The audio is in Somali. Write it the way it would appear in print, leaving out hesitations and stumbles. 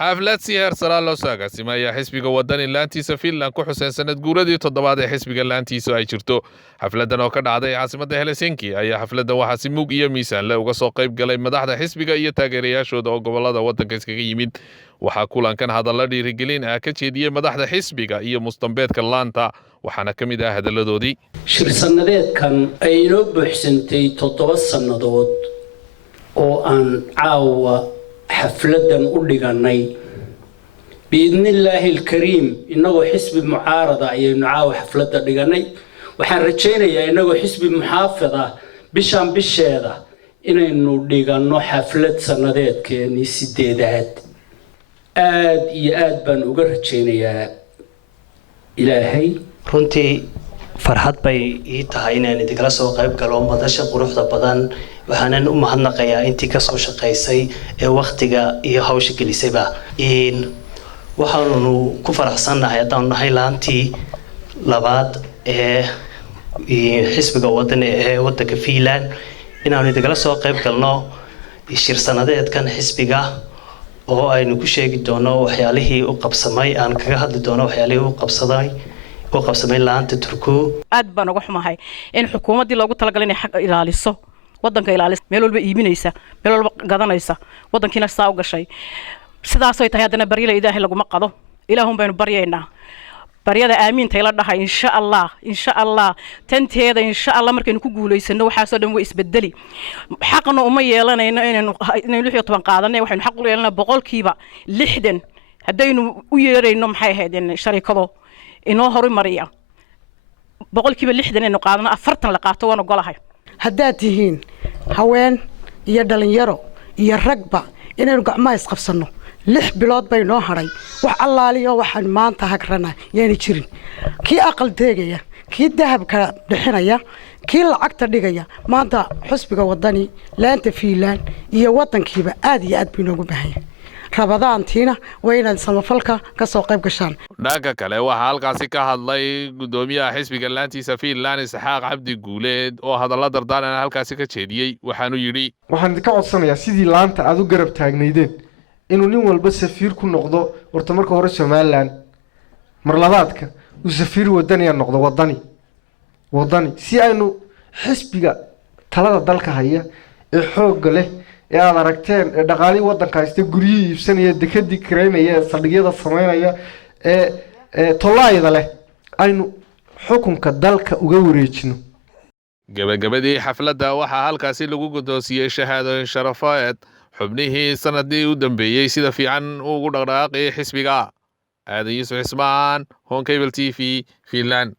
xaflad si heer sare loo soo agaasimaya xisbiga wadani laantiisa Finland ku xuseen sanad guuradii toddobaad ee xisbiga laantiisa ay jirto. Xafladan oo ka dhacday caasimadda Helsinki ayaa xafladan waxaa si mug iyo miisaan leh uga soo qayb galay madaxda xisbiga iyo taageerayaashooda oo gobolada waddanka iskaga yimid. Waxaa kulankan hadalla dhiirigelin ah ka jeediyay madaxda xisbiga iyo mustambeedka laanta, waxaana ka mid ah hadalladoodii. Shir sanadeedkan ay inoo buuxsantay 7 sannadood oo aan caawa xafladan u dhiganay biidnillaahi alkariim inagoo xisbi mucaarada ayaynu caawa xaflada dhiganay. waxaan rajaynayaa inagoo xisbi muxaafida bishan bisheeda inaynu dhigano xaflad sanadeedkeeni 8aad. aad iyo aad baan uga rajaynayaa ilaahay. runtii farxad bay ii tahay inaan idinla soo qayb galo madasha quruxda badan. waxaanan u mahadnaqayaa intii ka soo shaqeysay ee waqtiga iyo hawsha gelisayba. waxaanu ku faraxsanahay haddaan nahay laantii labaad ee xisbiga wadani ee waddanka Finland inaanu idinla soo qayb galno shir sanadeedkan xisbiga oo aynu ku sheegi doono waxyaalihii u qabsamay aan kaga hadli doono waxyaalihii u qabsamay laanta Turku. aad baan uga xumahay in xukuumadii loogu talagalay inay xaq ilaaliso waddanka ilaaliso meel walba iibinaysa meel walba gadanaysa waddankiina saa u gashay sidaas ay tahay haddana baryada ilaahay laguma qado. ilaahun baynu baryaynaa baryada aamiinta ila dhahay insha Allah tanteeda insha Allah markaynu ku guuleysano waxa soo dhan way isbedeli. xaqna uma yeelanayno inaynu 16 qaadanay waxaynu xaq u yeelanaa 60% haddaynu u yeerayno maxay ahaydeen sharikado inoo horumariya 60% inaynu qaadano 40 la qaato waan ogolahay. haddaad tihiin haween iyo dhalinyaro iyo ragba inaynu gacmaha isqabsano 6 bilood bay noo haray wax allaaliyo waxaan maanta hagrana yaani jirin kii aqal deegaya kii dahabka bixinaya kii lacagta dhigaya maanta xisbiga wadani laanta Finland iyo waddankiiba aad iyo aad bay noogu baahan rabadaantiina wayna samafalka ka soo qayb gashaan. dhanka kale waxaa halkaasi ka hadlay gudoomiyaha xisbiga laantiisa Finland Isxaaq Cabdi Guuleed oo hadalla dardaaran halkaasi ka jeediyay. waxaanu yiri waxaan ka codsanayaa sidii laanta aad u garab taagnaydeen inuu nin walba safiir ku noqdo horta marka hore Somaliland mar labaadka uu safiir wadani noqdo wadani si aynu xisbiga talada dalka haya ee xoog leh ee aad aragteen ee dhaqaalihi waddanka haysta guriyada iibsanaya dekadii kareemaya saldhigyada sameynaya ee tolaayada leh aynu xukunka dalka uga wareejino. gabagabadii xafladda waxaa halkaasi lagu guddoonsiyay shahaadooyin sharafeed xubnihii sanadii u dambeeyay sida fiican ugu dhaqdhaqaaqay xisbiga. Aadan Yuusuf Cismaan, Hon Cable TV, Finland.